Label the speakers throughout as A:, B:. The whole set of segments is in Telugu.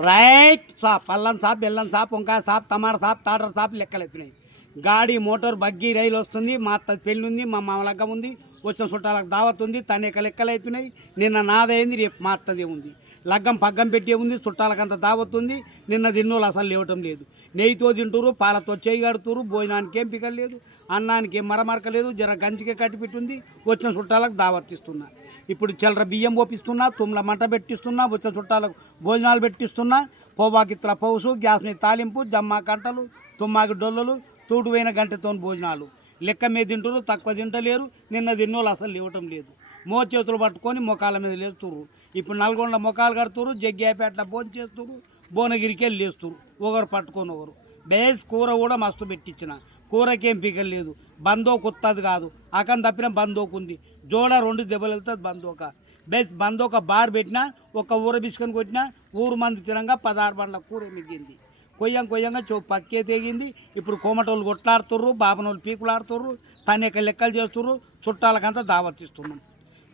A: రైట్ సాప్ అల్లం సాప్ బెల్లం సాప్ వంకాయ సాప్ టమాటా సాప్ తాటర సాప్ లెక్కలు ఎత్తున్నాయి గాడి మోటార్ బగ్గి రైలు వస్తుంది మా అత్త పెళ్ళి ఉంది మా మామలగ్గం ఉంది వచ్చిన చుట్టాలకు దావత్ ఉంది తనేక లెక్కలు అవుతున్నాయి నిన్న నాదైంది రేపు మా ఉంది. లగ్గం పగ్గం పెట్టే ఉంది చుట్టాలకంత దావత్ ఉంది. నిన్న తిన్నోళ్ళు అసలు లేవటం లేదు. నెయ్యితో తింటురు పాలతో చేయి కడుతురు భోజనానికి ఏం లేదు అన్నానికి ఏం మరమరక లేదు జర గంజికే కట్టి పెట్టుంది వచ్చిన చుట్టాలకు దావత్ ఇస్తున్నా. ఇప్పుడు చిల్లర బియ్యం పోపిస్తున్నా తుమ్ల మంట పెట్టిస్తున్నా వచ్చిన చుట్టాలకు భోజనాలు పెట్టిస్తున్నా పోవాకిత్ర పౌసు గ్యాస్ని తాలింపు జమ్మా కంటలు తుమ్మాకి డొల్లలు తూటుపోయిన గంటతో భోజనాలు. లెక్క మీద తింటారు తక్కువ తింటలేరు నిన్న తిన్నోళ్ళు అసలు ఇవ్వటం లేదు. మో చేతులు పట్టుకొని మొకాల మీద లేస్తురు ఇప్పుడు నల్గొండ మొకాలు కడుతురు జగ్గాయపేట భోజనం చేస్తురు భువనగిరికి వెళ్ళి లేస్తురు ఒకరు పట్టుకొని ఒకరు. బేస్ కూర కూడా మస్తు పెట్టించిన. కూరకేం పీకలు లేదు. బందోకు వస్తుంది కాదు. అక్కడ తప్పిన బందోకు ఉంది. జోడ రెండు దెబ్బలు వెళ్తుంది బందోక. బేస్ బందోక బార్ పెట్టినా ఒక ఊర బిస్కొని కొట్టినా ఊరు మంది తినంగా పదహారు బండ్ల కూర మిగిలింది. కొయ్యం కొయ్యంగా చో పక్కే తెగింది. ఇప్పుడు కోమటోళ్ళు కొట్లాడుతుర్రు బాపనోళ్ళు పీకులాడుతుర్రు తనేక లెక్కలు చేస్తుర్రు చుట్టాలకంతా దావతిస్తున్నాం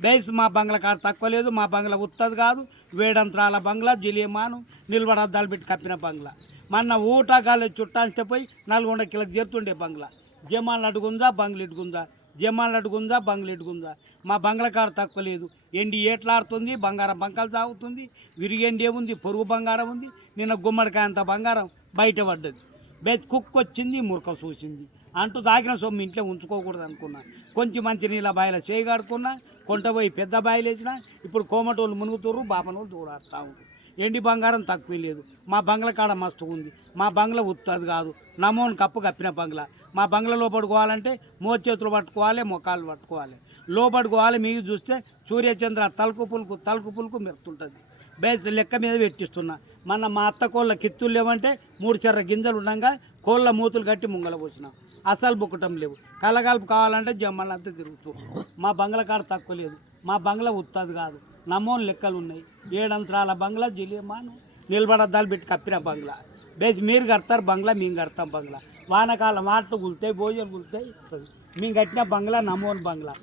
A: బేస్ మా బంగ్లా కాదు తక్కువ లేదు మా బంగ్లా ఉత్తది కాదు వేడంత్రాల బంగ్లా జిలియమాను నిలబడద్దాలు పెట్టి కప్పిన బంగ్లా. మొన్న ఊట గాలి చుట్టాల్సి పోయి నల్గొండ కిలోకి చేరుతుండే బంగ్లా. జమాలు అడుగుందా బంగ్లు ఇటుకుందా జమాలు అడుగుందా బంగ్లు ఇటుకుందా మా బంగ్లా కాడ తక్కువ లేదు. ఎండి ఏట్లాడుతుంది బంగారం బంకలు తాగుతుంది విరిగెండి ఉంది పొరుగు బంగారం ఉంది నిన్న గుమ్మడికాయ అంత బంగారం బయట పడ్డది బెత్ కుక్క వచ్చింది మురక చూసింది అంటూ దాగిన సొమ్ము ఇంట్లో ఉంచుకోకూడదు అనుకున్నా. కొంచెం మంచి నీళ్ళ బాయిల చేయగాడుకున్నా కొంట పోయి పెద్ద బాయిలు వేసిన ఇప్పుడు కోమటోళ్ళు మునుగుతుర్రు బాపనోళ్ళు చూడాడుతూ ఉంటారు ఎండి బంగారం తక్కువ లేదు. మా బంగ్లా కాడ మస్తు ఉంది. మా బంగ్లా ఉత్తది కాదు. నమోన్ కప్పు కప్పిన బంగ్లా. మా బంగ్లా పడుకోవాలంటే మోచేతులు పట్టుకోవాలి మొక్కలు పట్టుకోవాలి. లోపడుకోవాలి మీకు చూస్తే సూర్యచంద్ర తలుకు పులుకు తలుకు పులుకు మెరుతుంటుంది బేస్ లెక్క మీద పెట్టిస్తున్నా. మన మా అత్త కోళ్ళ కిత్తులు లేవంటే మూడు చెర్ర గింజలు ఉండగా కోళ్ళ మూతులు కట్టి ముంగల పోసినాం. అసలు బుక్కటం లేవు. కలగలుపు కావాలంటే జమ్మలంతా తిరుగుతూ. మా బంగ్లా కాడ తక్కువ లేదు. మా బంగ్లా ఉత్తాది కాదు. నమోన్ లెక్కలు ఉన్నాయి. ఏడంతరాల బంగ్లా జిలియమాను నిలబడద్దాలు పెట్టి కప్పిన బంగ్లా. బేస్ మీరు కడతారు బంగ్లా మేము కడతాం బంగ్లా. వానకాలం ఆటలు గుల్తాయి భోజనం గుల్తాయి. మేము కట్టిన బంగ్లా నమోన్ బంగ్లా.